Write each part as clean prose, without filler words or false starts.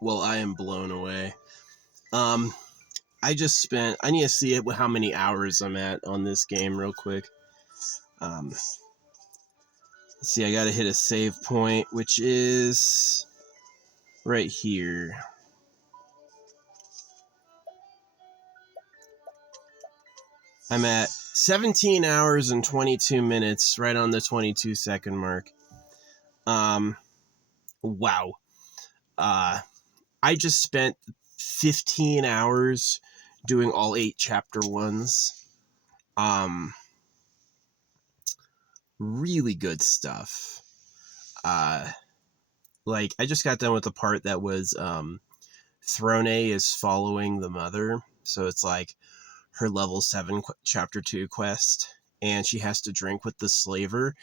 Well, I am blown away. Um, I just spent. I need to see it, how many hours I'm at on this game real quick. Let's see. I gotta hit a save point, which is right here. I'm at 17 hours and 22 minutes, right on the 22-second mark. Wow. I just spent 15 hours doing all 8 chapter 1s. Really good stuff. Like, I just got done with the part that was THORNÉ is following the mother. So it's like her level 7 chapter 2 quest, and she has to drink with the slaver.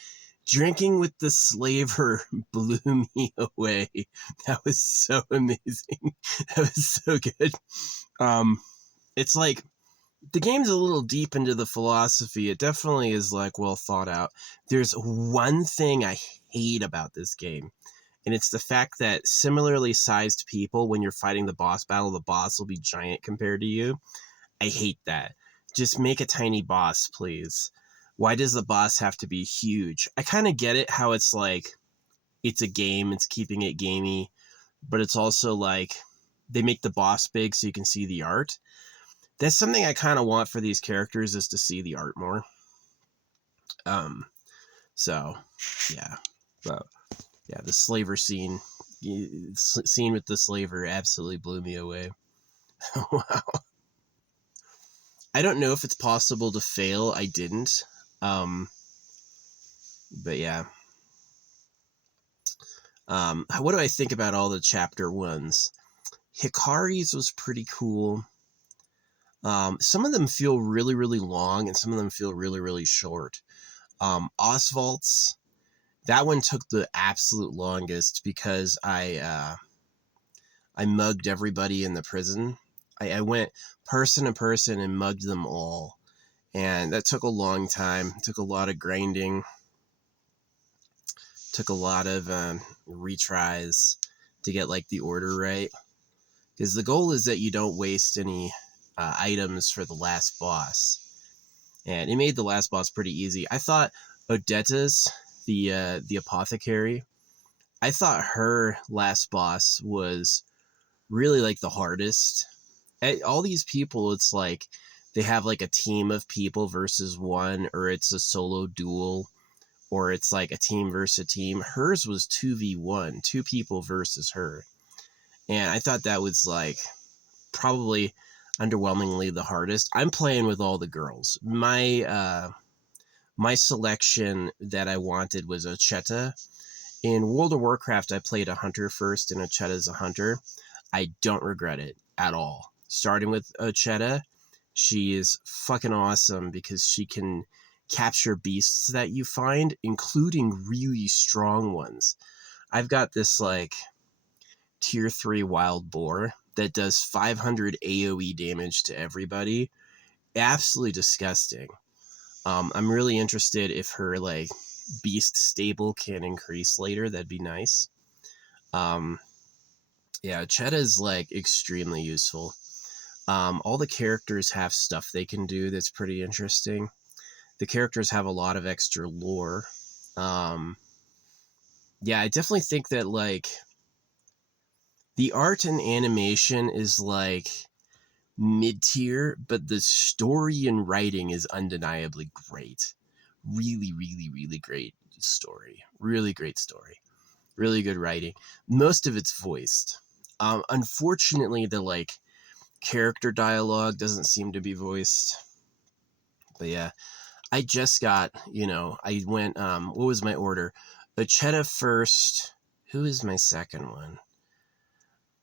Drinking with the slaver blew me away. That was so amazing. That was so good. It's like the game's a little deep into the philosophy. It definitely is like well thought out. There's one thing I hate about this game, and it's the fact that similarly sized people, when you're fighting the boss battle, the boss will be giant compared to you. I hate that. Just make a tiny boss, please. Why does the boss have to be huge? I kind of get it, how it's like, it's a game, it's keeping it gamey, but it's also like, they make the boss big so you can see the art. That's something I kind of want for these characters, is to see the art more. So, yeah. But, yeah, the slaver scene with the slaver absolutely blew me away. Wow. I don't know if it's possible to fail. I didn't. But yeah. What do I think about all the chapter 1s? Hikari's was pretty cool. Some of them feel really, really long, and some of them feel really, really short. Oswald's, that one took the absolute longest because I mugged everybody in the prison. I went person to person and mugged them all. And that took a long time. It took a lot of grinding. Took a lot of retries to get like the order right. Because the goal is that you don't waste any items for the last boss. And it made the last boss pretty easy. I thought Odetta's, the apothecary, I thought her last boss was really like the hardest. All these people, it's like they have like a team of people versus one, or it's a solo duel, or it's like a team versus a team. Hers was 2v1, 2 people versus her. And I thought that was like probably underwhelmingly the hardest. I'm playing with all the girls. My selection that I wanted was Ochetta. In World of Warcraft, I played a hunter first, and Ochetta's a hunter. I don't regret it at all. Starting with Ochetta, she is fucking awesome because she can capture beasts that you find, including really strong ones. I've got this like tier 3 wild boar that does 500 AoE damage to everybody. Absolutely disgusting. I'm really interested if her like beast stable can increase later. That'd be nice. Yeah, Cheta is like extremely useful. All the characters have stuff they can do that's pretty interesting. The characters have a lot of extra lore. Yeah, I definitely think that like the art and animation is like mid-tier, but the story and writing is undeniably great. Really, really, really great story. Really great story. Really good writing. Most of it's voiced. Unfortunately, the like character dialogue doesn't seem to be voiced. But yeah, I just got, I went, what was my order? Ochetta first. Who is my second one?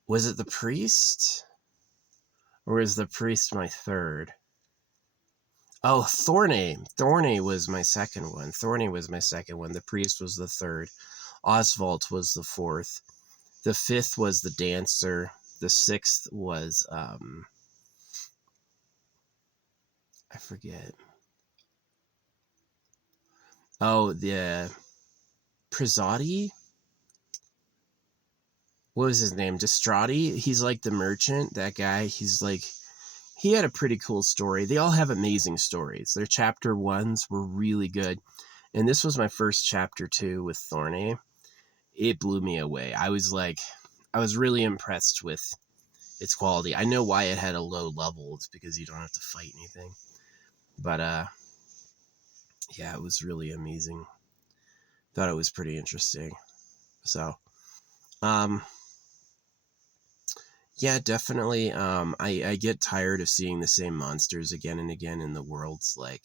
Was it the priest? Or is the priest my third? Oh, THORNÉ. THORNÉ was my second one. THORNÉ was my second one. The priest was the third. Oswald was the fourth. The fifth was the dancer. The sixth was, I forget. Oh, the Prizotti? what was his name? Distrati. He's like the merchant. That guy. He's like, he had a pretty cool story. They all have amazing stories. Their chapter ones were really good. And this was my first chapter 2 with THORNÉ. It blew me away. I was really impressed with its quality. I know why it had a low level. It's because you don't have to fight anything. But yeah, it was really amazing. Thought it was pretty interesting. So, yeah, definitely. I get tired of seeing the same monsters again and again in the worlds. Like,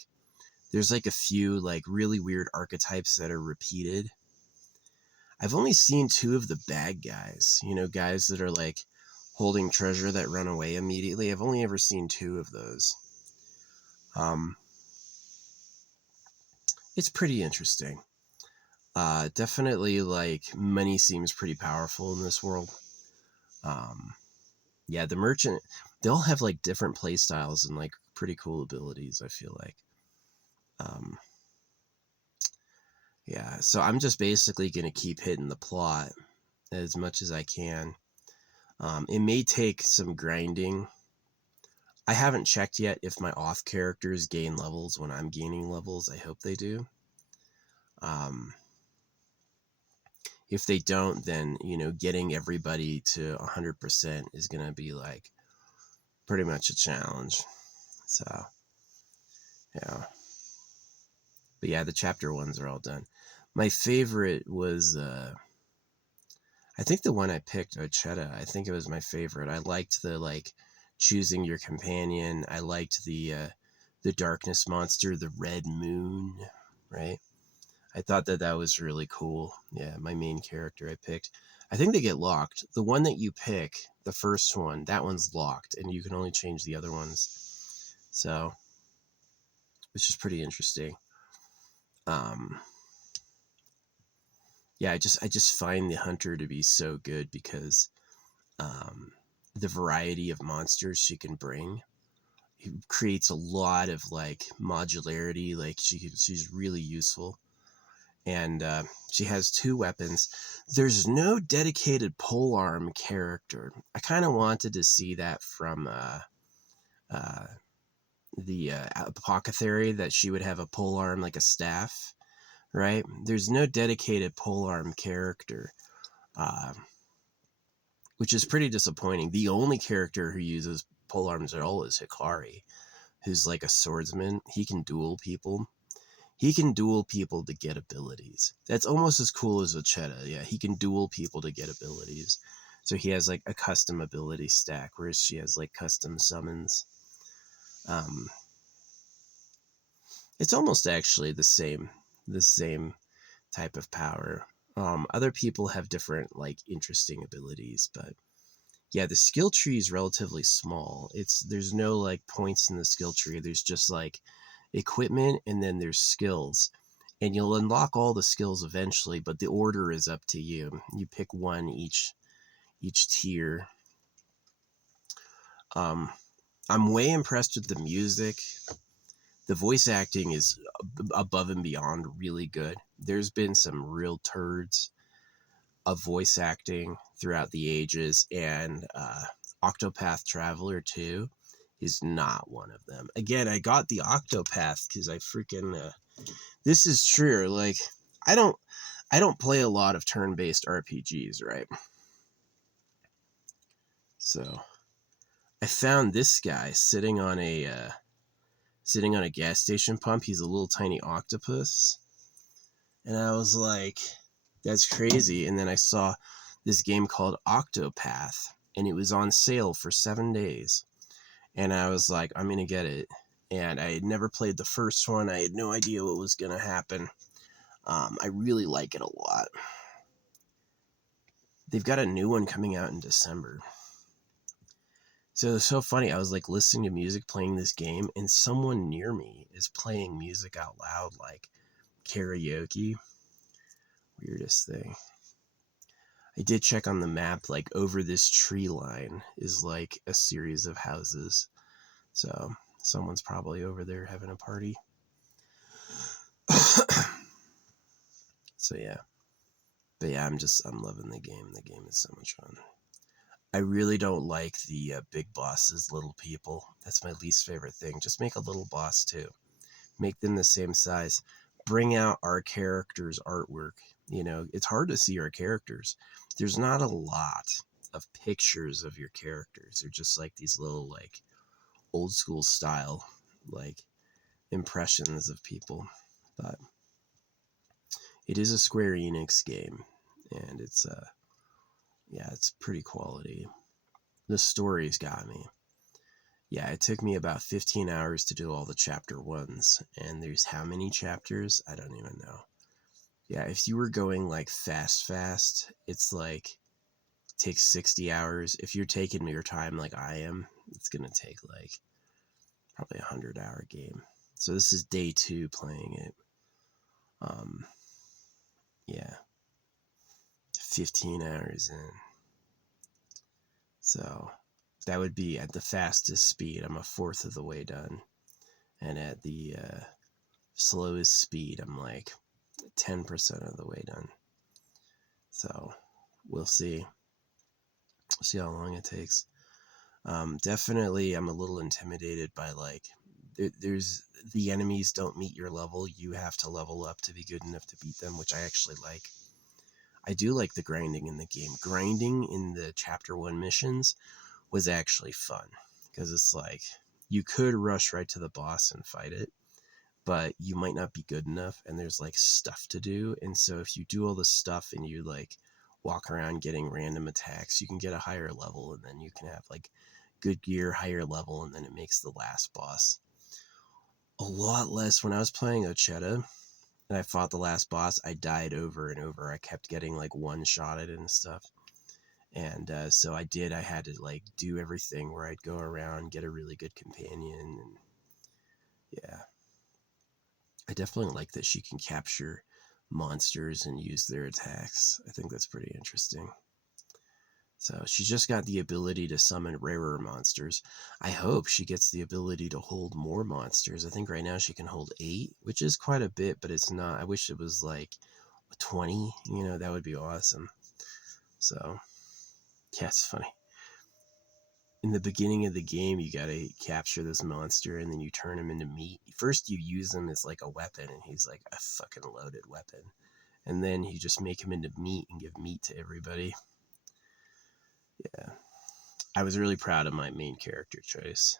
there's like a few like really weird archetypes that are repeated. I've only seen 2 of the bad guys. You know, guys that are like holding treasure that run away immediately. I've only ever seen 2 of those. It's pretty interesting. Definitely, like, money seems pretty powerful in this world. Yeah, the merchant, they all have like different play styles and like pretty cool abilities, I feel like. Um, yeah, so I'm just basically going to keep hitting the plot as much as I can. It may take some grinding. I haven't checked yet if my off characters gain levels when I'm gaining levels. I hope they do. If they don't, then, you know, getting everybody to 100% is going to be like pretty much a challenge. So, yeah. But yeah, the chapter ones are all done. My favorite was, I think the one I picked, Ochetta. I think it was my favorite. I liked the, like, choosing your companion. I liked the darkness monster, the red moon, right? I thought that that was really cool. Yeah, my main character I picked. I think they get locked. The one that you pick, the first one, that one's locked, and you can only change the other ones. So, which is pretty interesting. Um, yeah, I just find the hunter to be so good because um, the variety of monsters she can bring, it creates a lot of like modularity. Like she's really useful, and she has 2 weapons. There's no dedicated polearm character. I kind of wanted to see that from uh, the apothecary, that she would have a polearm like a staff, right? There's no dedicated polearm character. Uh, which is pretty disappointing. The only character who uses polearms at all is Hikari, who's like a swordsman. He can duel people. He can duel people to get abilities. That's almost as cool as Ochetta. Yeah, he can duel people to get abilities. So he has like a custom ability stack, whereas she has like custom summons. Um, it's almost actually the same type of power. Other people have different like interesting abilities, but yeah, the skill tree is relatively small. There's no like points in the skill tree. There's just like equipment, and then there's skills. And you'll unlock all the skills eventually, but the order is up to you. You pick one each tier. Um I'm way impressed with the music. The voice acting is above and beyond really good. There's been some real turds of voice acting throughout the ages, and Octopath Traveler 2 is not one of them. Again, I got the Octopath because I freaking this is true. Like, I don't play a lot of turn-based RPGs, right? So I found this guy sitting on a gas station pump. He's a little tiny octopus, and I was like, that's crazy. And then I saw this game called Octopath, and it was on sale for 7 days. And I was like, I'm going to get it. And I had never played the first one. I had no idea what was going to happen. I really like it a lot. They've got a new one coming out in December. So it's so funny. I was like listening to music playing this game, and someone near me is playing music out loud, like karaoke. Weirdest thing. I did check on the map, like over this tree line is like a series of houses. So someone's probably over there having a party. So yeah. But yeah, I'm loving the game. The game is so much fun. I really don't like the big bosses, little people. That's my least favorite thing. Just make a little boss too. Make them the same size. Bring out our characters' artwork. You know, it's hard to see our characters. There's not a lot of pictures of your characters. They're just like these little, like, old school style, like, impressions of people. But it is a Square Enix game, and it's yeah, it's pretty quality. The story's got me. Yeah, it took me about 15 hours to do all the chapter ones, and there's how many chapters? I don't even know. Yeah, if you were going like fast, it's like takes 60 hours. If you're taking your time like I am, it's gonna take like probably 100-hour game. So this is day 2 playing it. Yeah, 15 hours in. So that would be at the fastest speed. I'm a fourth of the way done, and at the slowest speed, I'm like 10% of the way done. So we'll see. We'll see how long it takes. Definitely, I'm a little intimidated by like there's the enemies don't meet your level. You have to level up to be good enough to beat them, which I actually like. I do like the grinding in the game. Grinding in the chapter 1 missions was actually fun because it's like you could rush right to the boss and fight it, but you might not be good enough, and there's like stuff to do. And so if you do all the stuff and you like walk around getting random attacks, you can get a higher level, and then you can have like good gear, higher level, and then it makes the last boss a lot less. When I was playing Ochetta and I fought the last boss, I died over and over. I kept getting like one-shotted and stuff. And so I had to like do everything where I'd go around, get a really good companion. And yeah, I definitely like that she can capture monsters and use their attacks. I think that's pretty interesting. So she's just got the ability to summon rarer monsters. I hope she gets the ability to hold more monsters. I think right now she can hold 8, which is quite a bit, but it's not. I wish it was like 20, you know, that would be awesome. So, yeah, it's funny. In the beginning of the game, you gotta capture this monster and then you turn him into meat. First, you use him as like a weapon, and he's like a fucking loaded weapon. And then you just make him into meat and give meat to everybody. Yeah. I was really proud of my main character choice.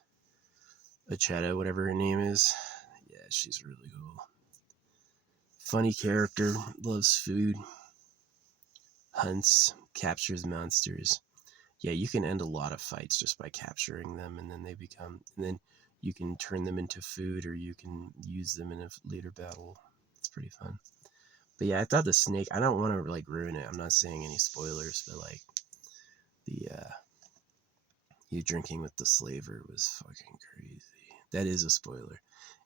Ochetta, whatever her name is. Yeah, she's really cool. Funny character, loves food, hunts, captures monsters. Yeah, you can end a lot of fights just by capturing them, and then and then you can turn them into food, or you can use them in a later battle. It's pretty fun. But yeah, I thought the snake, I don't want to like ruin it. I'm not saying any spoilers, but like the you drinking with the slaver was fucking crazy. That is a spoiler.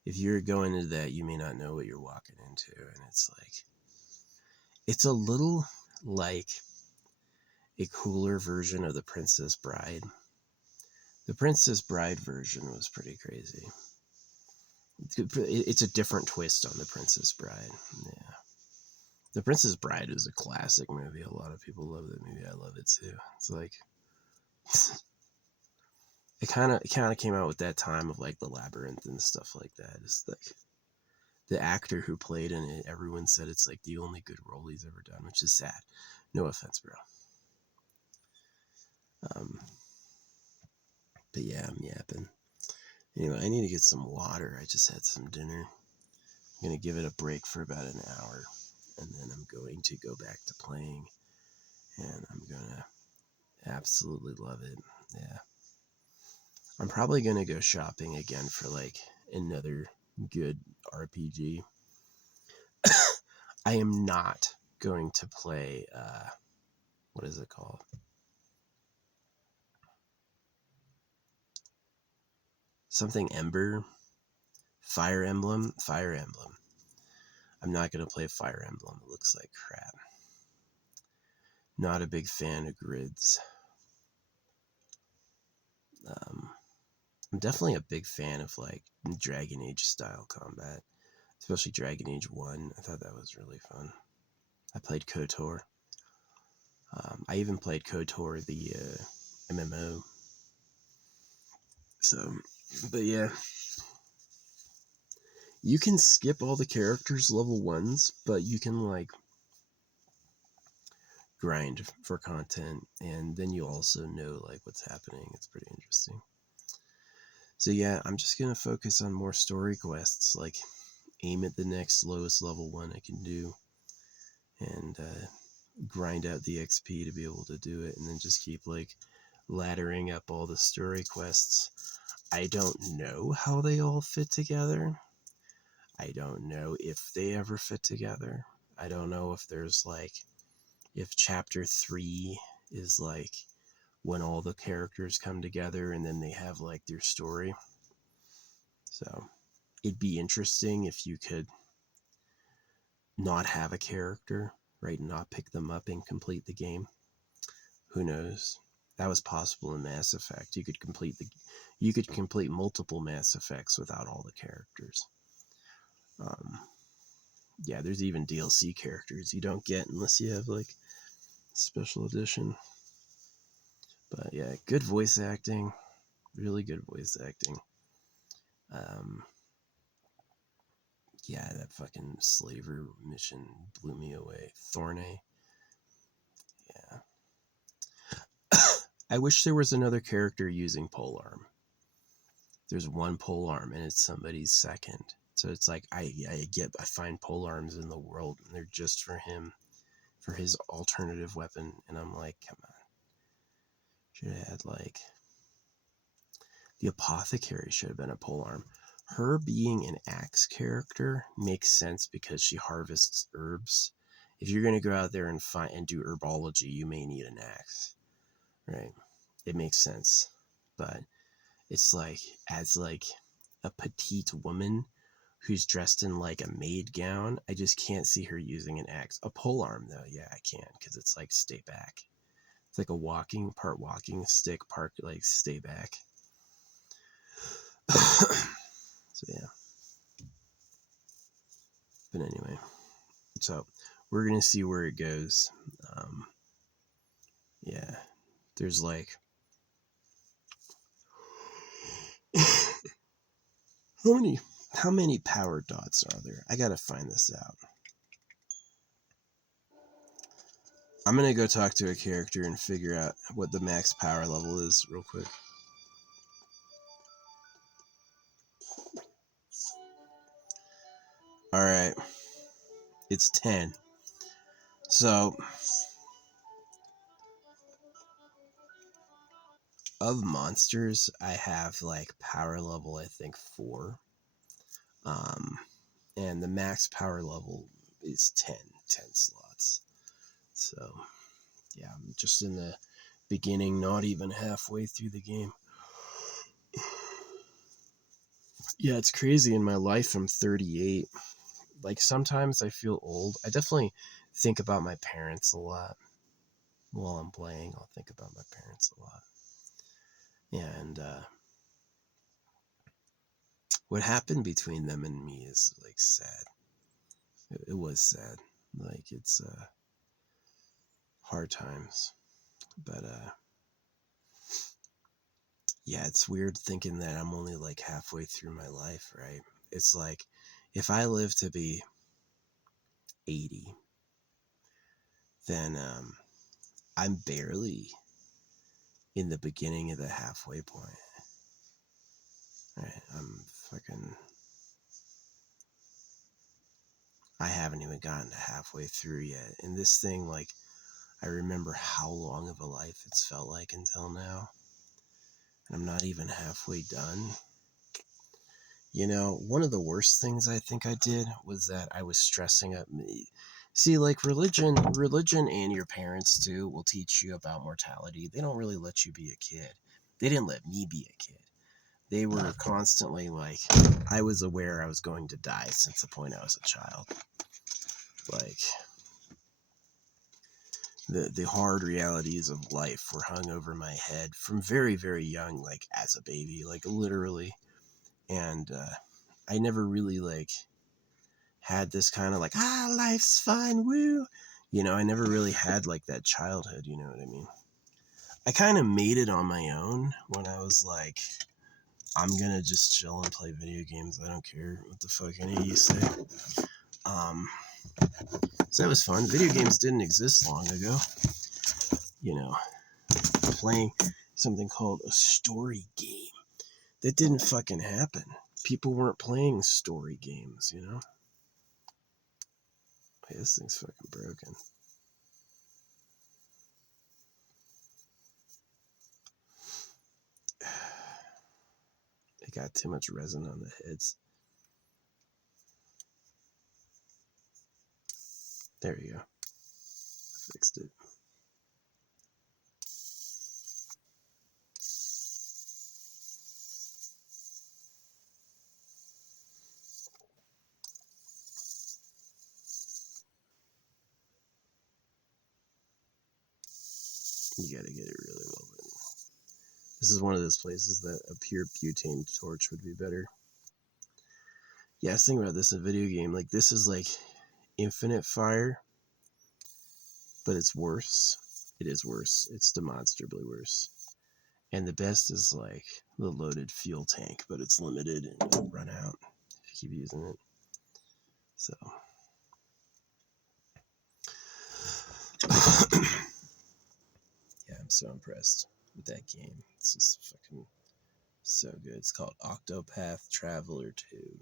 If you're going into that, you may not know what you're walking into, and it's like it's a little like a cooler version of the Princess Bride. The Princess Bride version was pretty crazy. It's a different twist on the Princess Bride. Yeah, the Princess Bride is a classic movie. A lot of people love that movie. I love it too. It's like it kind of came out with that time of like the Labyrinth and stuff like that. It's like the actor who played in it, everyone said it's like the only good role he's ever done, which is sad. No offense, bro. Um, but yeah, I'm yapping. Anyway, I need to get some water. I just had some dinner. I'm going to give it a break for about an hour, and then I'm going to go back to playing, and I'm going to absolutely love it. Yeah. I'm probably going to go shopping again for like another good RPG. I am not going to play, what is it called? Something Ember? Fire Emblem? Fire Emblem. I'm not going to play Fire Emblem. It looks like crap. Not a big fan of grids. I'm definitely a big fan of like Dragon Age style combat, especially Dragon Age 1. I thought that was really fun. I played KOTOR. I even played KOTOR, the MMO. So, but yeah, you can skip all the characters level 1s, but you can like grind for content, and then you also know like what's happening. It's pretty interesting. So yeah, I'm just gonna focus on more story quests, like aim at the next lowest level 1 I can do, and grind out the XP to be able to do it, and then just keep like laddering up all the story quests. I don't know how they all fit together. I don't know if they ever fit together. I don't know if there's like, if chapter 3 is like when all the characters come together and then they have like their story. So it'd be interesting if you could not have a character, right? Not pick them up and complete the game. Who knows? That was possible in Mass Effect. You could complete multiple Mass Effects without all the characters. Yeah, there's even DLC characters you don't get unless you have like special edition. But yeah, good voice acting, really good voice acting. Yeah, that fucking slaver mission blew me away. THORNÉ. Yeah. I wish there was another character using polearm. There's one polearm and it's somebody's second. So it's like I find polearms in the world and they're just for him, for his alternative weapon, and I'm like, come on. Should have had like the apothecary should have been a polearm. Her being an axe character makes sense because she harvests herbs. If you're gonna go out there and find and do herbology, you may need an axe, right? It makes sense, but it's like as like a petite woman who's dressed in like a maid gown, I just can't see her using an axe. A polearm though, yeah, I can, because it's like stay back. It's like a walking stick, part like stay back. So yeah. But anyway, so we're gonna see where it goes. Yeah, there's like how many power dots are there? I gotta find this out. I'm gonna go talk to a character and figure out what the max power level is real quick. All right, it's 10. So of monsters, I have like power level, I think 4. And the max power level is 10 slots. So yeah, I'm just in the beginning, not even halfway through the game. Yeah, it's crazy. In my life, I'm 38. Like sometimes I feel old. I definitely think about my parents a lot. While I'm playing, I'll think about my parents a lot. And what happened between them and me is like sad. It was sad. Like it's hard times. But yeah, it's weird thinking that I'm only like halfway through my life, right? It's like if I live to be 80, then I'm barely in the beginning of the halfway point. Right? I haven't even gotten to halfway through yet. And this thing, like, I remember how long of a life it's felt like until now. And I'm not even halfway done. You know, one of the worst things I think I did was that I was stressing up me. See, like religion and your parents too will teach you about mortality. They don't really let you be a kid. They didn't let me be a kid. They were constantly like, I was aware I was going to die since the point I was a child. Like, the hard realities of life were hung over my head from very, very young, like as a baby, like literally. And I never really like had this kind of like, life's fine, woo. You know, I never really had like that childhood, you know what I mean? I kind of made it on my own when I was like, I'm gonna just chill and play video games. I don't care what the fuck any of you say. So that was fun. Video games didn't exist long ago. You know, playing something called a story game. That didn't fucking happen. People weren't playing story games, you know? Hey, this thing's fucking broken. It got too much resin on the heads. There you go. Fixed it. You gotta get it really well lit. This is one of those places that a pure butane torch would be better. Yeah, I was thinking about this in a video game. Like, this is like infinite fire, but it's worse. It is worse. It's demonstrably worse. And the best is like the loaded fuel tank, but it's limited and it'll run out if you keep using it. So. Yeah, I'm so impressed with that game. It's just fucking so good. It's called Octopath Traveler 2.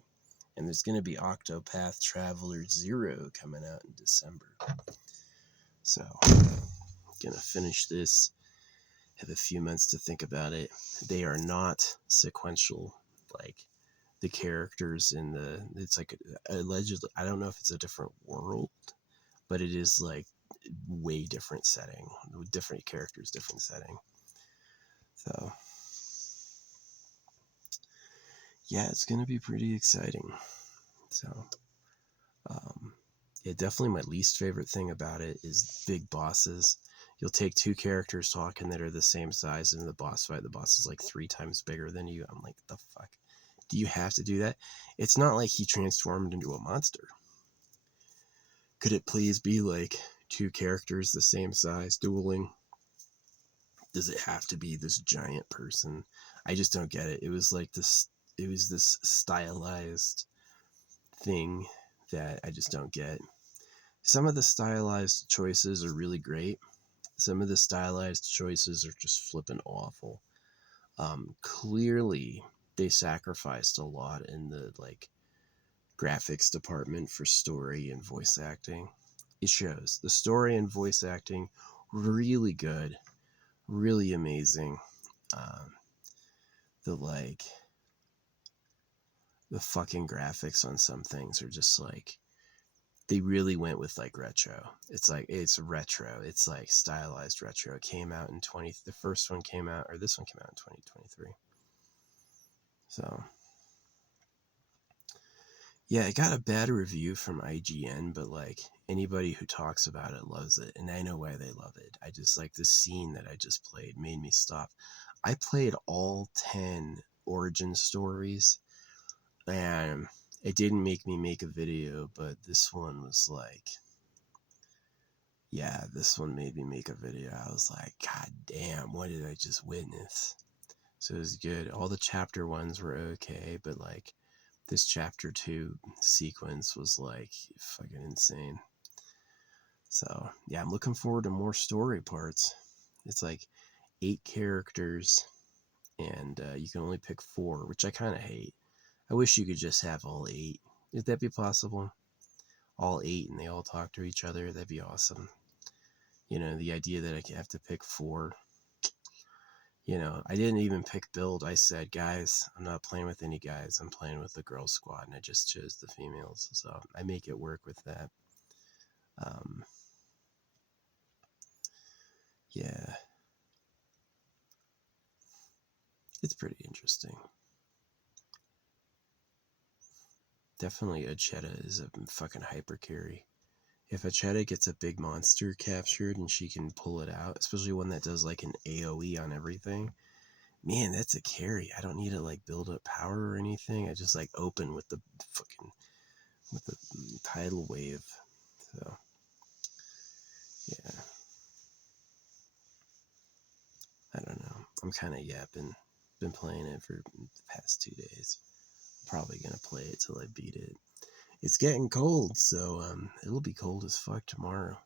And there's going to be Octopath Traveler 0 coming out in December. So, going to finish this. Have a few months to think about it. They are not sequential like the characters in the... It's like allegedly... I don't know if it's a different world, but it is like way different setting. Different characters, different setting. So... yeah, it's going to be pretty exciting. So, yeah, definitely my least favorite thing about it is big bosses. You'll take two characters talking that are the same size, and in the boss fight, the boss is like 3 times bigger than you. I'm like, the fuck? Do you have to do that? It's not like he transformed into a monster. Could it please be like 2 characters the same size dueling? Does it have to be this giant person? I just don't get it. It was like this... It was this stylized thing that I just don't get. Some of the stylized choices are really great. Some of the stylized choices are just flippin' awful. Clearly, they sacrificed a lot in the like graphics department for story and voice acting. It shows. The story and voice acting really good, really amazing. The like the fucking graphics on some things are just like... They really went with like retro. It's like, it's retro. It's like stylized retro. It came out in the first one came out, or this one came out in 2023. So, yeah, it got a bad review from IGN, but like anybody who talks about it loves it. And I know why they love it. I just like the scene that I just played made me stop. I played all 10 origin stories, and it didn't make me make a video, but this one was like... yeah, this one made me make a video. I was like, God damn, what did I just witness? So it was good. All the chapter 1s were okay, but like this chapter 2 sequence was like fucking insane. So yeah, I'm looking forward to more story parts. It's like 8 characters, and you can only pick 4, which I kind of hate. I wish you could just have all 8. Would that be possible? All 8 and they all talk to each other? That'd be awesome. You know, the idea that I have to pick 4. You know, I didn't even pick build. I said, guys, I'm not playing with any guys. I'm playing with the girl squad, and I just chose the females. So I make it work with that. Yeah. It's pretty interesting. Definitely a Cheetah is a fucking hyper carry. If a Cheetah gets a big monster captured and she can pull it out, especially one that does like an AoE on everything, man, that's a carry. I don't need to like build up power or anything. I just like open with the fucking... with the tidal wave. So Yeah. I don't know. I'm kind of yapping. Been playing it for the past 2 days. Probably gonna play it till I beat it. It's getting cold, so it'll be cold as fuck tomorrow.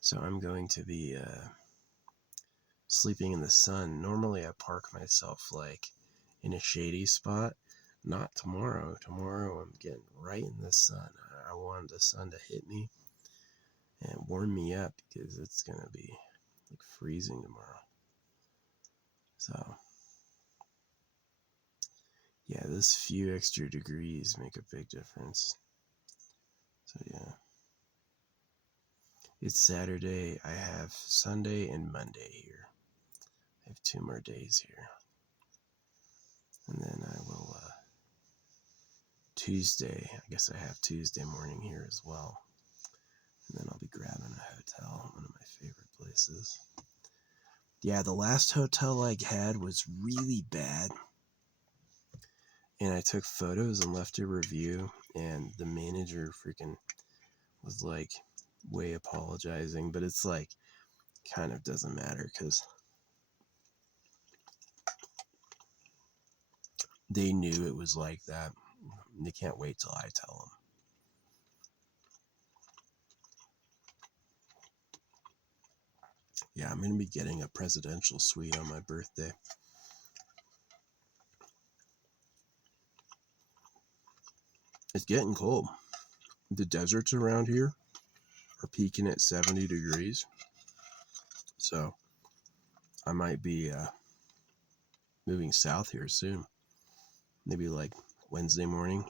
So I'm going to be sleeping in the sun. Normally I park myself like in a shady spot. Not tomorrow. Tomorrow I'm getting right in the sun. I want the sun to hit me and warm me up because it's gonna be like freezing tomorrow. So yeah, this few extra degrees make a big difference. So yeah. It's Saturday. I have Sunday and Monday here. I have 2 more days here. And then I will, Tuesday, I guess I have Tuesday morning here as well. And then I'll be grabbing a hotel, one of my favorite places. Yeah, the last hotel I had was really bad. And I took photos and left a review. And the manager freaking was like way apologizing. But it's like, kind of doesn't matter because they knew it was like that. They can't wait till I tell them. Yeah, I'm going to be getting a presidential suite on my birthday. It's getting cold. The deserts around here are peaking at 70 degrees. So I might be moving south here soon. Maybe like Wednesday morning.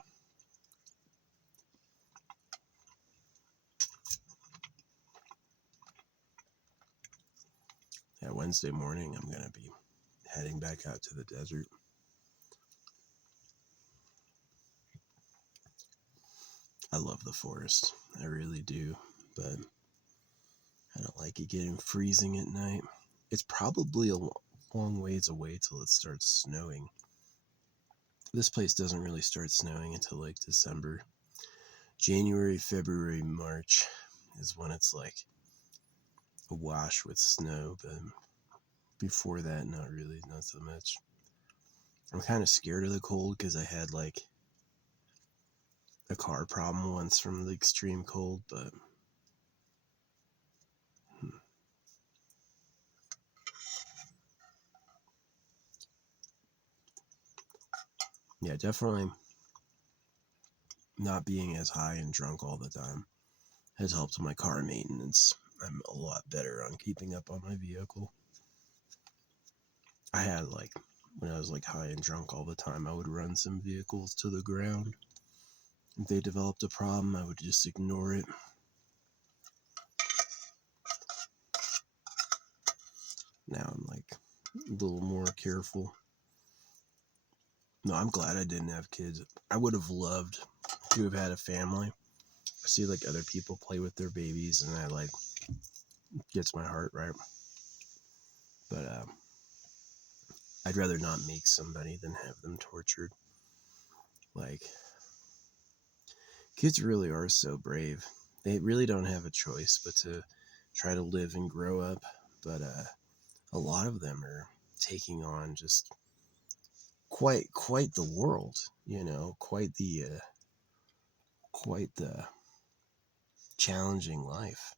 Yeah, Wednesday morning I'm going to be heading back out to the desert. I love the forest. I really do. But I don't like it getting freezing at night. It's probably a long ways away till it starts snowing. This place doesn't really start snowing until like December. January, February, March is when it's like awash with snow, but before that, not really, not so much. I'm kind of scared of the cold because I had like a car problem once from the extreme cold, but yeah, definitely not being as high and drunk all the time has helped my car maintenance. I'm a lot better on keeping up on my vehicle. I had like, when I was like high and drunk all the time, I would run some vehicles to the ground. If they developed a problem, I would just ignore it. Now I'm like a little more careful. No, I'm glad I didn't have kids. I would have loved to have had a family. I see like other people play with their babies and I like, gets my heart right. But I'd rather not make somebody than have them tortured. Like, kids really are so brave. They really don't have a choice but to try to live and grow up. But a lot of them are taking on just quite the world, you know, quite the challenging life.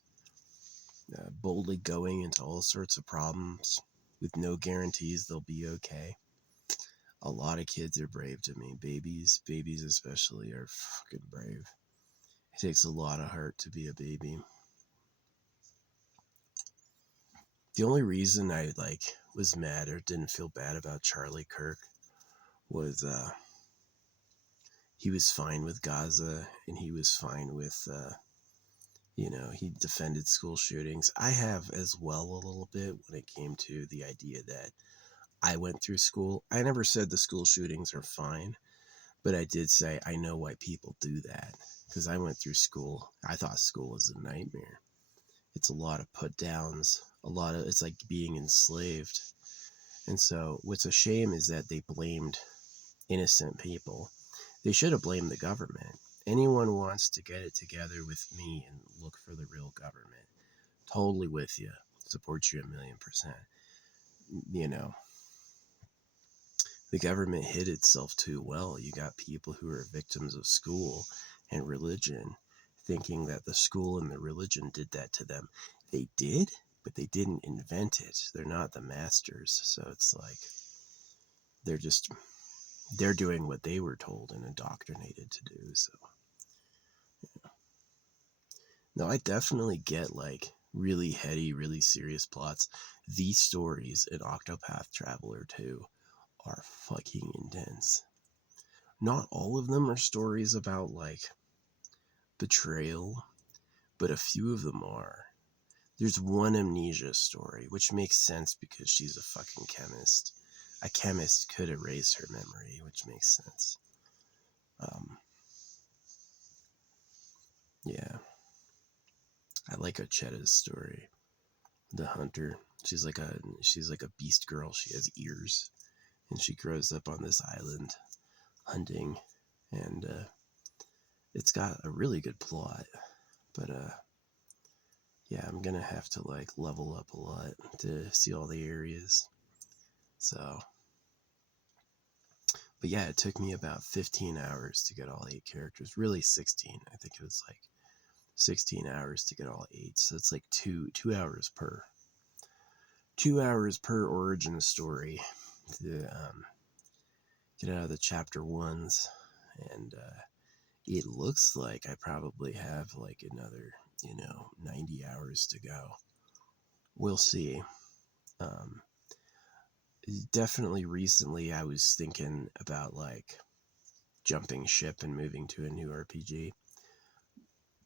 Boldly going into all sorts of problems with no guarantees they'll be okay. A lot of kids are brave to me. Babies especially, are fucking brave. It takes a lot of heart to be a baby. The only reason I like was mad or didn't feel bad about Charlie Kirk was he was fine with Gaza and he was fine with you know, he defended school shootings. I have as well a little bit when it came to the idea that I went through school. I never said the school shootings are fine, but I did say I know why people do that because I went through school. I thought school was a nightmare. It's a lot of put downs, it's like being enslaved. And so what's a shame is that they blamed innocent people. They should have blamed the government. Anyone wants to get it together with me and look for the real government, Totally with you. Support you 1,000,000%. You know, the government hid itself too well. You got people who are victims of school and religion thinking that the school and the religion did that to them. They did, but they didn't invent it. They're not the masters. So it's like they're doing what they were told and indoctrinated to do. So no, I definitely get like really heady, really serious plots. These stories in Octopath Traveler 2 are fucking intense. Not all of them are stories about like betrayal, but a few of them are. There's one amnesia story, which makes sense because she's a fucking chemist. A chemist could erase her memory, which makes sense. Yeah. I like Ochetta's story. The hunter. She's like a beast girl. She has ears. And she grows up on this island hunting. And it's got a really good plot. But yeah, I'm gonna have to like level up a lot to see all the areas. So, but yeah, it took me about 15 hours to get all 8 characters. Really 16. I think it was like 16 hours to get all 8. So it's like 2 hours per. 2 hours per origin story to get out of the chapter ones. And it looks like I probably have like another, 90 hours to go. We'll see. Um, Definitely recently I was thinking about like jumping ship and moving to a new RPG.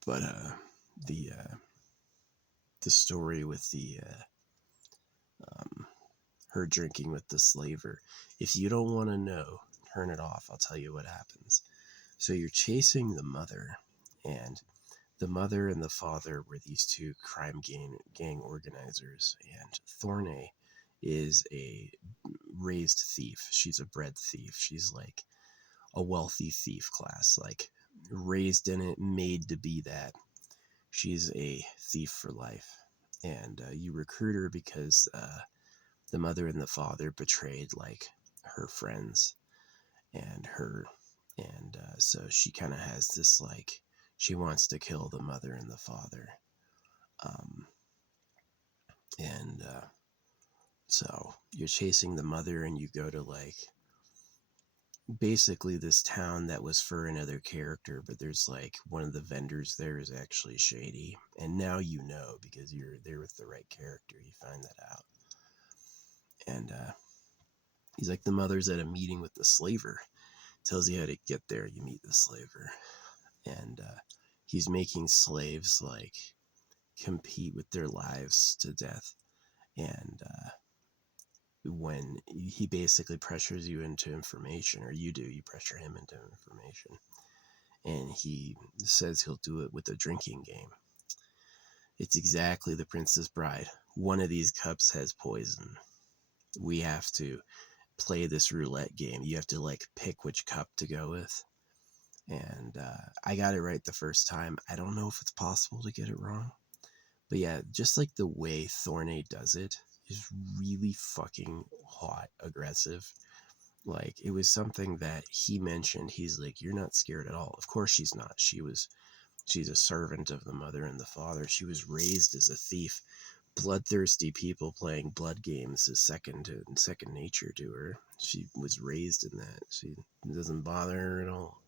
But the uh, the story with the her drinking with the slaver. If you don't want to know, turn it off. I'll tell you what happens. So you're chasing the mother, and the mother and the father were these two crime gang organizers, and THORNÉ is a raised thief. She's a bred thief. She's like a wealthy thief class, like raised in it, made to be that. She's a thief for life. And you recruit her because the mother and the father betrayed like her friends and her. And so she kind of has this like, she wants to kill the mother and the father. Um, and so you're chasing the mother and you go to like basically this town that was for another character, but there's like one of the vendors there is actually shady. And now you know because you're there with the right character. You find that out. And he's like, the mother's at a meeting with the slaver. Tells you how to get there. You meet the slaver. And he's making slaves like compete with their lives to death. And when he basically pressures you into information, or you pressure him into information. And he says he'll do it with a drinking game. It's exactly the Princess Bride. One of these cups has poison. We have to play this roulette game. You have to like pick which cup to go with. And I got it right the first time. I don't know if it's possible to get it wrong. But yeah, just like the way THORNÉ does it is really fucking hot, aggressive. Like, it was something that he mentioned. He's like, you're not scared at all. Of course she's not. She's a servant of the mother and the father. She was raised as a thief. Bloodthirsty people playing blood games is second nature to her. She was raised in that. She doesn't bother her at all.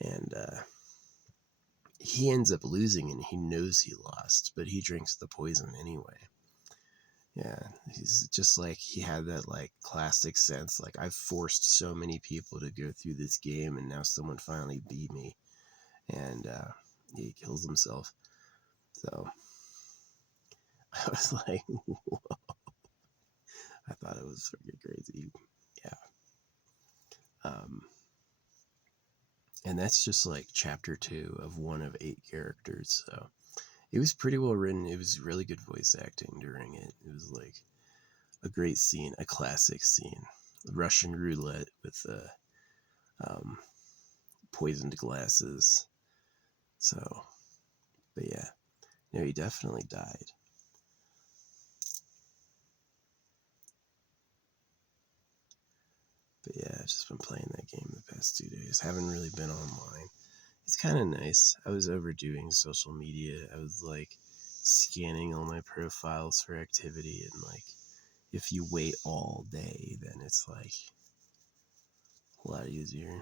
And he ends up losing and he knows he lost, but he drinks the poison anyway. Yeah, he's just like, he had that like classic sense, like, I've forced so many people to go through this game and now someone finally beat me. And he kills himself. So I was like, whoa. I thought it was freaking crazy. Yeah. And that's just like chapter 2 of one of 8 characters. So it was pretty well written. It was really good voice acting during it. It was like a great scene, a classic scene. Russian roulette with poisoned glasses. So, But yeah, no, he definitely died. But yeah, I've just been playing that game the past 2 days. Haven't really been online. It's kind of nice. I was overdoing social media. I was like scanning all my profiles for activity, and like if you wait all day, then it's like a lot easier.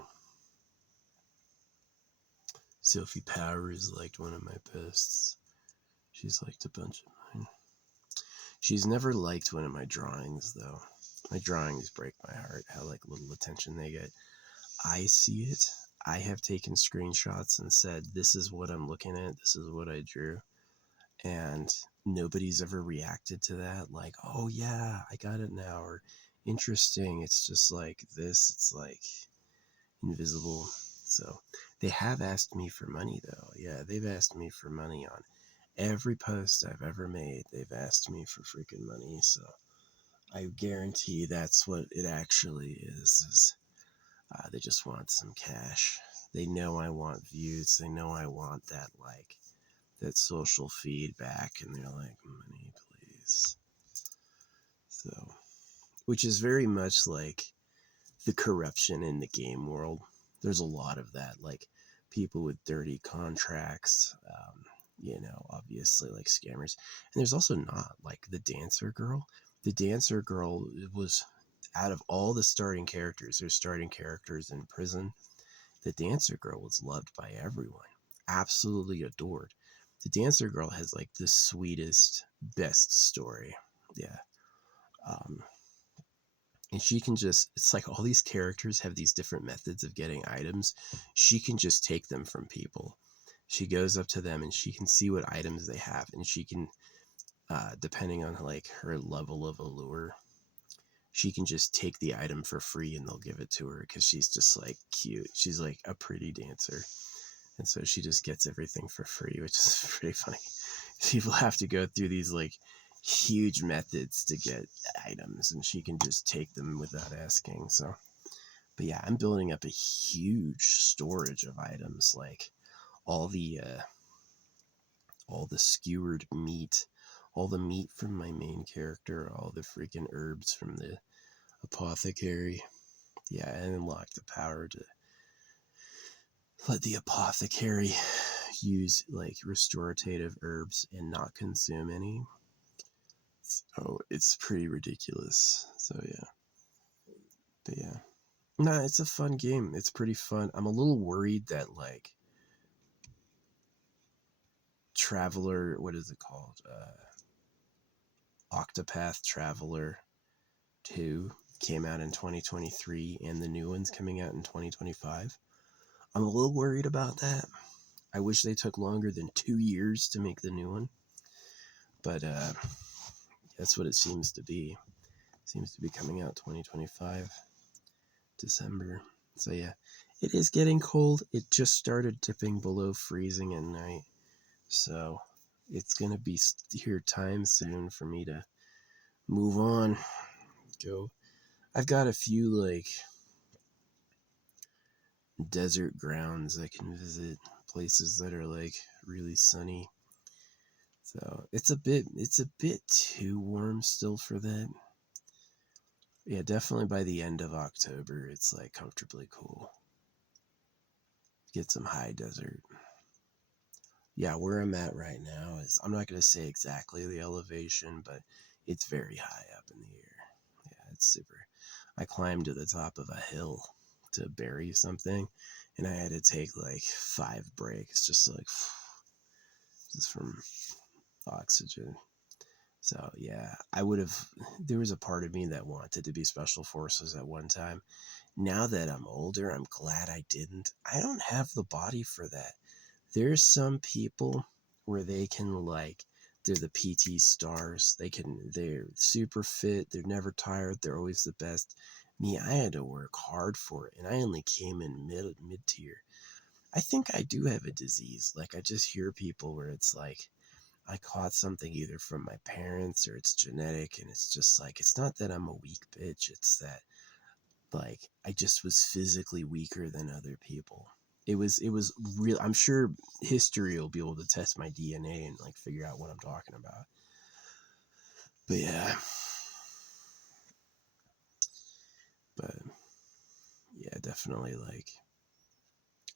Sophie Powers liked one of my posts. She's liked a bunch of mine. She's never liked one of my drawings, though. My drawings break my heart, how like little attention they get. I see it. I have taken screenshots and said, this is what I'm looking at. This is what I drew. And nobody's ever reacted to that. Like, oh yeah, I got it now. Or interesting. It's just like this. It's like invisible. So they have asked me for money, though. Yeah, they've asked me for money on every post I've ever made. They've asked me for freaking money. So I guarantee that's what it actually is they just want some cash. They know I want views. They know I want that, like, that social feedback. And they're like, money, please. So, which is very much like the corruption in the game world. There's a lot of that, like people with dirty contracts, obviously like scammers. And there's also not like the dancer girl. The dancer girl was out of all the starting characters, there's starting characters in prison. The dancer girl was loved by everyone, absolutely adored. The dancer girl has like the sweetest, best story. Yeah. Um, and she can just, it's like all these characters have these different methods of getting items. She can just take them from people. She goes up to them and she can see what items they have, and she can, depending on like her level of allure, she can just take the item for free and they'll give it to her because she's just like cute. She's like a pretty dancer. And so she just gets everything for free, which is pretty funny. People have to go through these like huge methods to get items, and she can just take them without asking. So, but yeah, I'm building up a huge storage of items, like all the skewered meat, all the meat from my main character, all the freaking herbs from the apothecary. Yeah, I unlocked the power to let the apothecary use like restorative herbs and not consume any. So it's pretty ridiculous. So yeah. But yeah. Nah, it's a fun game. It's pretty fun. I'm a little worried that like Traveler, what is it called? Octopath Traveler 2 came out in 2023 and the new one's coming out in 2025. I'm a little worried about that. I wish they took longer than 2 years to make the new one. But that's what it seems to be. It seems to be coming out 2025 December. So yeah, it is getting cold. It just started dipping below freezing at night. So it's going to be here time soon for me to move on. Go. I've got a few like desert grounds I can visit, places that are like really sunny. So it's a bit too warm still for that. Yeah, definitely by the end of October, it's like comfortably cool. Get some high desert. Yeah, where I'm at right now is, I'm not going to say exactly the elevation, but it's very high up in the air. Yeah, it's super. I climbed to the top of a hill to bury something, and I had to take like 5 breaks, just like, just from oxygen. So yeah, there was a part of me that wanted to be special forces at one time. Now that I'm older, I'm glad I didn't. I don't have the body for that. There's some people where they can like, they're the PT stars. They're super fit. They're never tired. They're always the best. Me, I had to work hard for it, and I only came in mid tier. I think I do have a disease. Like I just hear people where it's like, I caught something either from my parents or it's genetic, and it's just like, it's not that I'm a weak bitch. It's that like I just was physically weaker than other people. it was real. I'm sure history will be able to test my DNA and like figure out what I'm talking about. But yeah. But yeah, definitely like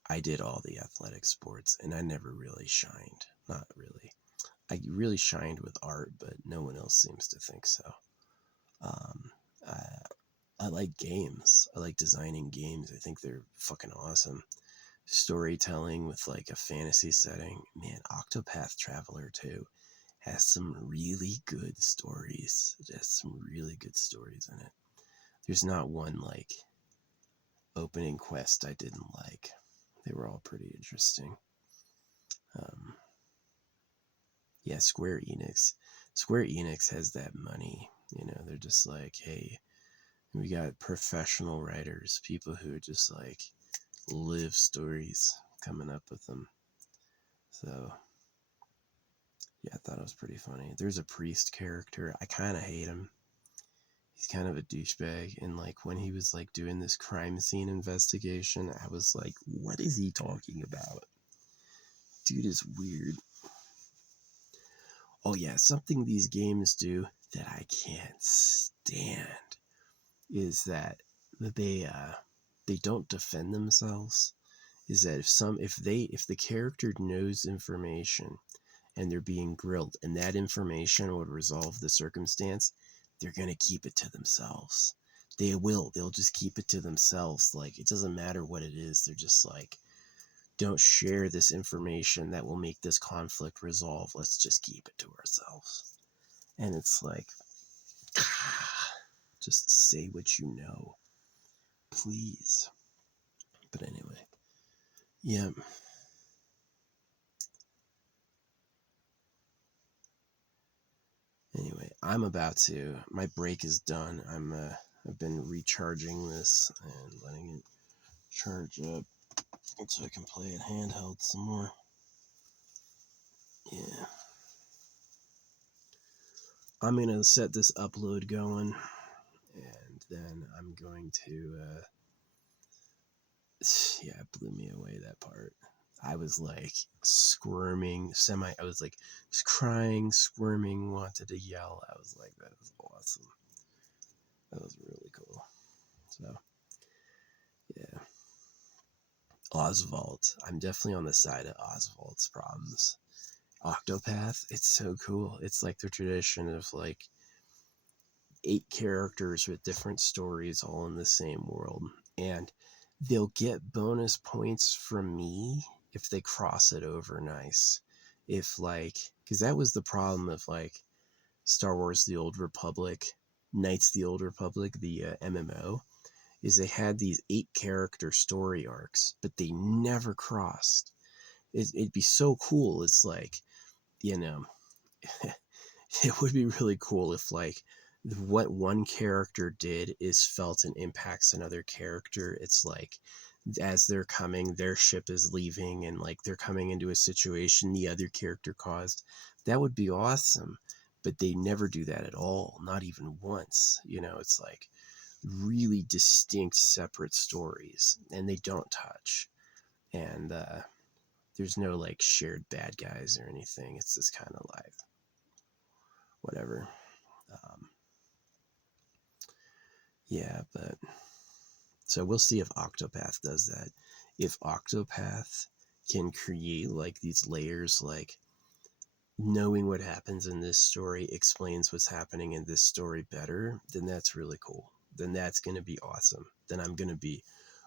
I did all the athletic sports and I never really shined. Not really. I really shined with art, but no one else seems to think so. Um, I, I like games. I like designing games. I think they're fucking awesome. Storytelling with like a fantasy setting. Man, Octopath Traveler 2 has some really good stories. It has some really good stories in it. There's not one like opening quest I didn't like. They were all pretty interesting. Um, yeah, Square Enix. Square Enix has that money. You know, they're just like, hey, we got professional writers, people who just like live stories coming up with them. So, yeah, I thought it was pretty funny. There's a priest character. I kind of hate him. He's kind of a douchebag. And like when he was like doing this crime scene investigation, I was like, what is he talking about? Dude is weird. Oh yeah, something these games do that I can't stand is that they don't defend themselves. Is that if the character knows information and they're being grilled and that information would resolve the circumstance, they're gonna keep it to themselves. They'll just keep it to themselves. Like it doesn't matter what it is. They're just like, don't share this information that will make this conflict resolve. Let's just keep it to ourselves. And it's like, just say what you know, please. But anyway, yeah. Anyway, my break is done. I've been recharging this and letting it charge up so I can play it handheld some more. Yeah. I'm going to set this upload going and then I'm going to, yeah, it blew me away that part. I was like squirming, I was like crying, squirming, wanted to yell. I was like, that is awesome. That was really cool. So, yeah. Oswald. I'm definitely on the side of Oswald's problems. Octopath, it's so cool. It's like the tradition of like 8 characters with different stories all in the same world. And they'll get bonus points from me if they cross it over nice. If like, because that was the problem of like Star Wars The Old Republic, Knights of the Old Republic, the MMO, is they had these 8 character story arcs, but they never crossed. It'd be so cool. It's like, you know, it would be really cool if like what one character did is felt and impacts another character. It's like as they're coming, their ship is leaving and like they're coming into a situation the other character caused. That would be awesome. But they never do that at all, not even once. You know, it's like really distinct separate stories and they don't touch. And there's no like shared bad guys or anything. It's just kind of like whatever. Um, yeah, but so we'll see if Octopath does that. If Octopath can create like these layers, like knowing what happens in this story explains what's happening in this story better, then that's really cool. Then that's going to be awesome. Then I'm going to be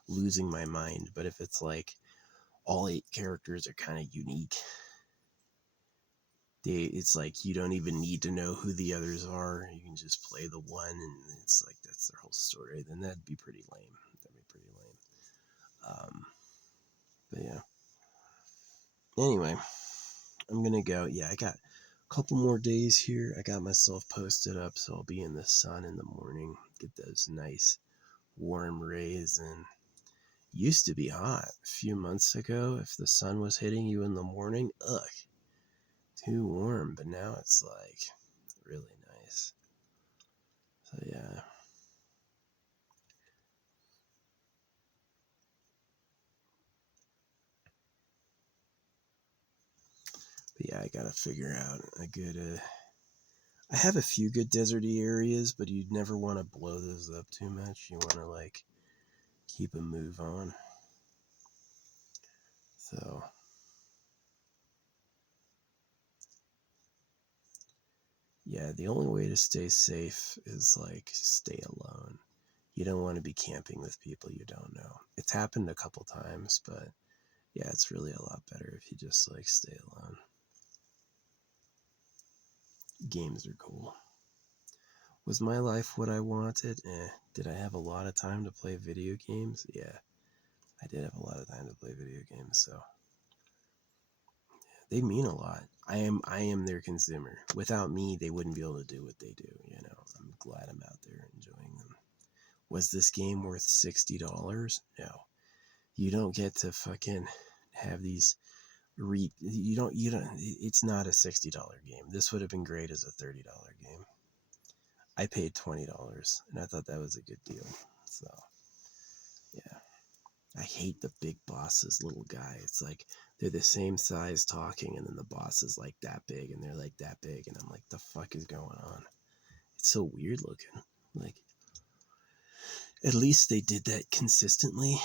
losing my mind. But if it's like all 8 characters are kind of unique, it's like you don't even need to know who the others are. You can just play the one and it's like that's their whole story. Then that'd be pretty lame. That'd be pretty lame. But yeah. Anyway, I'm gonna go. Yeah, I got a couple more days here. I got myself posted up, so I'll be in the sun in the morning. Get those nice warm rays. And used to be hot a few months ago. If the sun was hitting you in the morning, ugh, too warm. But now it's like really nice. So yeah. But yeah, I gotta figure out a good. I have a few good deserty areas, but you'd never want to blow those up too much. You want to like keep a move on. So yeah, the only way to stay safe is like stay alone. You don't want to be camping with people you don't know. It's happened a couple times, but yeah, it's really a lot better if you just like stay alone. Games are cool. Was my life what I wanted? Did I have a lot of time to play video games? Yeah, I did have a lot of time to play video games, so they mean a lot. I am their consumer. Without me, they wouldn't be able to do what they do, you know. I'm glad I'm out there enjoying them. Was this game worth $60? No. You don't get to fucking have these you don't it's not a $60 game. This would have been great as a $30 game. I paid $20 and I thought that was a good deal. So, yeah. I hate the big bosses, little guy. It's like they're the same size talking, and then the boss is like that big, and they're like that big, and I'm like, the fuck is going on? It's so weird looking. Like, at least they did that consistently.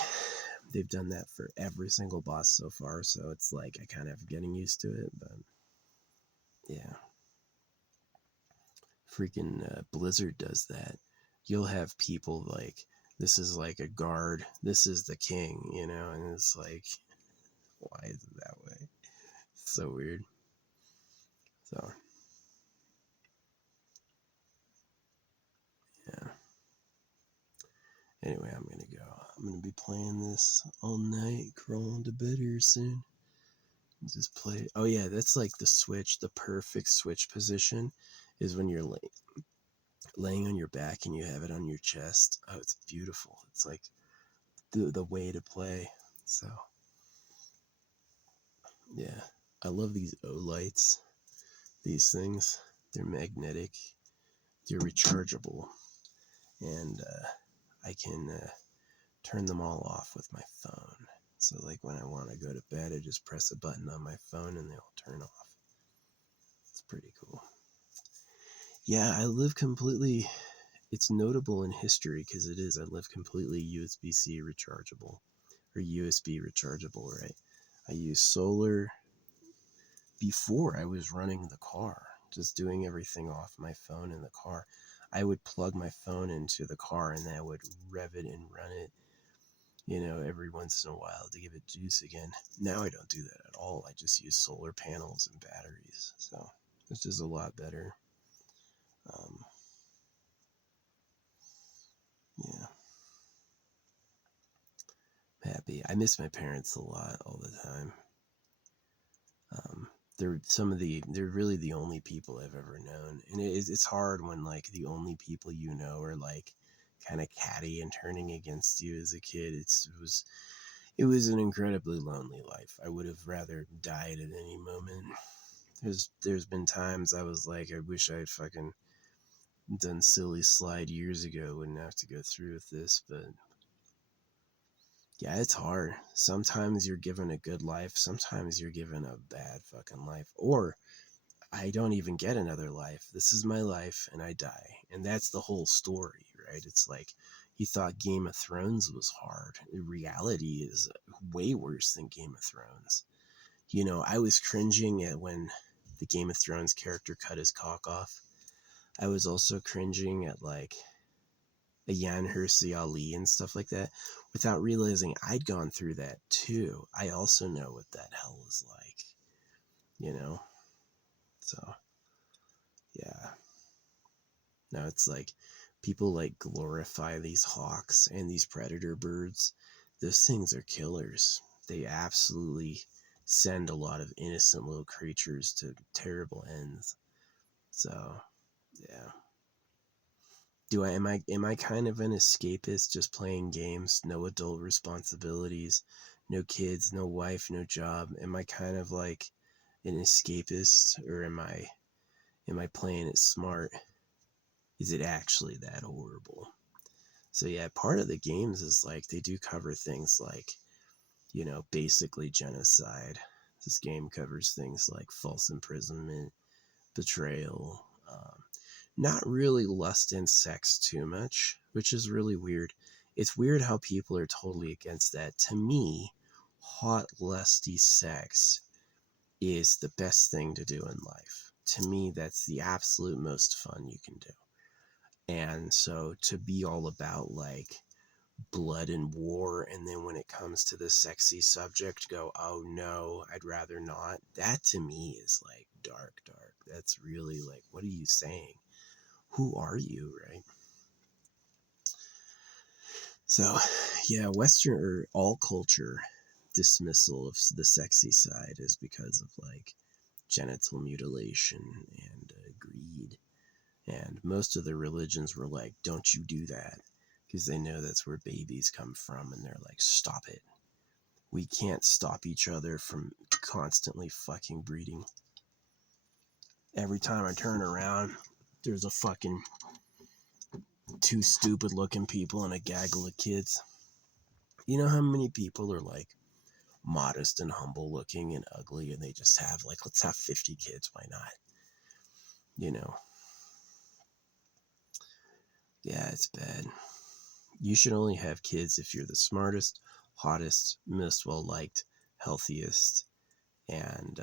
They've done that for every single boss so far, so it's like I kind of getting used to it, but yeah. Freaking Blizzard does that. You'll have people like, this is like a guard, this is the king, you know, and it's like, why is it that way? It's so weird. So, yeah. Anyway, I'm gonna go. I'm gonna be playing this all night, crawling to bed here soon. Just play. Oh yeah, that's like the switch. The perfect switch position is when you're laying on your back and you have it on your chest. Oh, it's beautiful. It's like the way to play. So yeah, I love these O lights. These things, they're magnetic. They're rechargeable, and I can turn them all off with my phone. So like when I want to go to bed, I just press a button on my phone and they all turn off. It's pretty cool. Yeah, I live completely. It's notable in history because it is. I live completely USB-C rechargeable or USB rechargeable, right? I use solar before I was running the car, just doing everything off my phone in the car. I would plug my phone into the car and then I would rev it and run it, you know, every once in a while to give it juice again. Now I don't do that at all. I just use solar panels and batteries. So it's just a lot better. Um, yeah, I'm happy. I miss my parents a lot all the time. Um, they're really the only people I've ever known, and it's hard when like the only people you know are like kind of catty and turning against you as a kid. It was an incredibly lonely life. I would have rather died at any moment. There's been times I was like, I wish I'd fucking done silly slide years ago. Wouldn't have to go through with this, but yeah, it's hard. Sometimes you're given a good life. Sometimes you're given a bad fucking life, or I don't even get another life. This is my life and I die. And that's the whole story, right? It's like you thought Game of Thrones was hard. The reality is way worse than Game of Thrones. You know, I was cringing at when the Game of Thrones character cut his cock off. I was also cringing at like a Yan Hersey Ali and stuff like that without realizing I'd gone through that too. I also know what that hell is like, you know? So, yeah. Now it's like people like glorify these hawks and these predator birds. Those things are killers. They absolutely send a lot of innocent little creatures to terrible ends. So, yeah. Am I kind of an escapist just playing games, no adult responsibilities, no kids, no wife, no job? Am I kind of like an escapist, or am I playing it smart? Is it actually that horrible? So yeah, part of the games is like they do cover things like, you know, basically genocide. This game covers things like false imprisonment, betrayal, not really lust and sex too much, which is really weird. It's weird how people are totally against that. To me, hot, lusty sex is the best thing to do in life. To me, that's the absolute most fun you can do. And so to be all about like blood and war, and then when it comes to the sexy subject, go, oh no, I'd rather not. That to me is like dark, dark. That's really like, what are you saying? Who are you, right? So, yeah, Western or all culture dismissal of the sexy side is because of like genital mutilation and greed. And most of the religions were like, don't you do that, because they know that's where babies come from, and they're like, stop it. We can't stop each other from constantly fucking breeding. Every time I turn around, there's a fucking two stupid looking people and a gaggle of kids. You know how many people are like modest and humble looking and ugly, and they just have like, let's have 50 kids, why not? You know. Yeah, it's bad. You should only have kids if you're the smartest, hottest, most well-liked, healthiest, and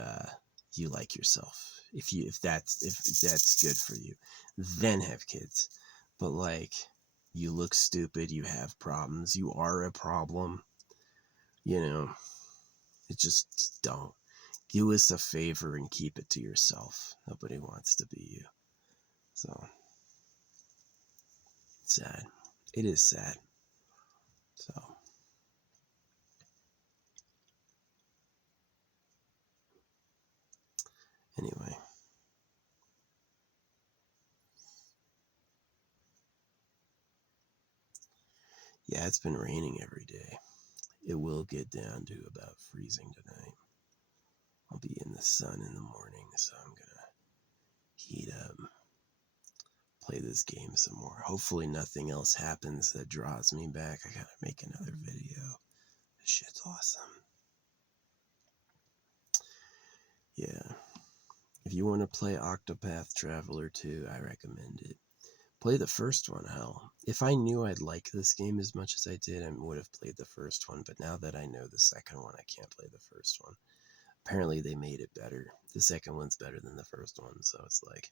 you like yourself. If that's good for you, then have kids. But like, you look stupid, you have problems, you are a problem, you know, it just don't. Do us a favor and keep it to yourself. Nobody wants to be you. So, sad. It is sad. So, anyway. Yeah, it's been raining every day. It will get down to about freezing tonight. I'll be in the sun in the morning, so I'm gonna heat up, play this game some more. Hopefully nothing else happens that draws me back. I gotta make another video. This shit's awesome. Yeah. If you want to play Octopath Traveler 2, I recommend it. Play the first one, hell. If I knew I'd like this game as much as I did, I would have played the first one, but now that I know the second one, I can't play the first one. Apparently they made it better. The second one's better than the first one, so it's like,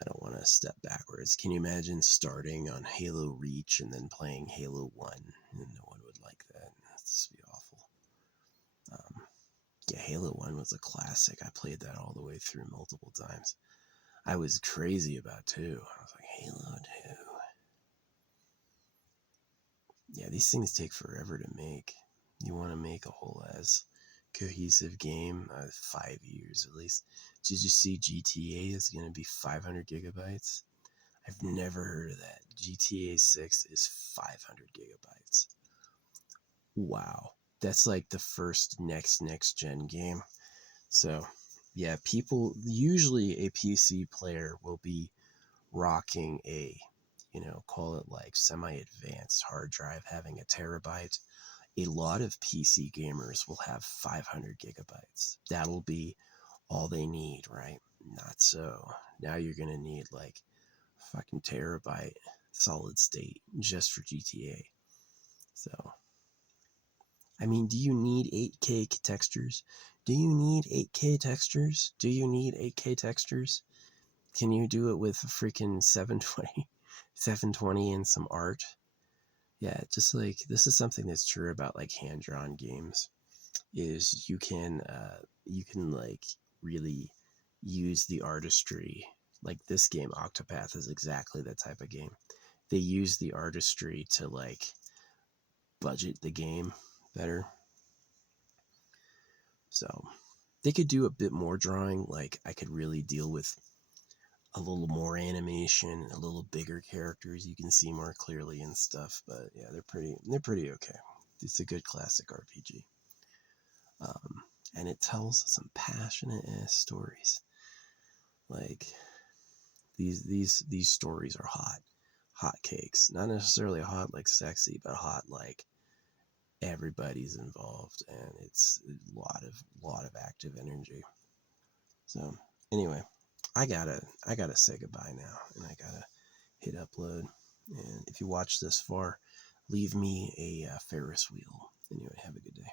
I don't want to step backwards. Can you imagine starting on Halo Reach and then playing Halo 1? And no one would like that. This would be awful. Yeah, Halo 1 was a classic. I played that all the way through multiple times. I was crazy about 2. I was like, Halo 2. Yeah, these things take forever to make. You want to make a whole ass cohesive game, 5 years at least. Did you see GTA is going to be 500 gigabytes? I've never heard of that. GTA 6 is 500 gigabytes. Wow. That's like the first next gen game. So, yeah, people, usually a PC player will be rocking a, call it like semi-advanced hard drive having a terabyte. A lot of PC gamers will have 500 gigabytes. That'll be all they need, right? Not so. Now you're going to need like fucking terabyte solid state just for GTA. So, I mean, do you need 8K textures? Do you need 8K textures? Do you need 8K textures? Can you do it with a freaking 720 and some art? Yeah, just like, this is something that's true about like hand-drawn games, is you can like really use the artistry. Like this game, Octopath, is exactly that type of game. They use the artistry to like budget the game better. So they could do a bit more drawing. Like I could really deal with a little more animation, a little bigger characters you can see more clearly and stuff. But yeah, they're pretty okay. It's a good classic RPG. And it tells some passionate ass stories. Like these stories are hot cakes. Not necessarily hot like sexy, but hot like everybody's involved, and it's a lot of active energy. So anyway, I gotta say goodbye now, and I gotta hit upload. And if you watch this far, leave me a Ferris wheel. Anyway, have a good day.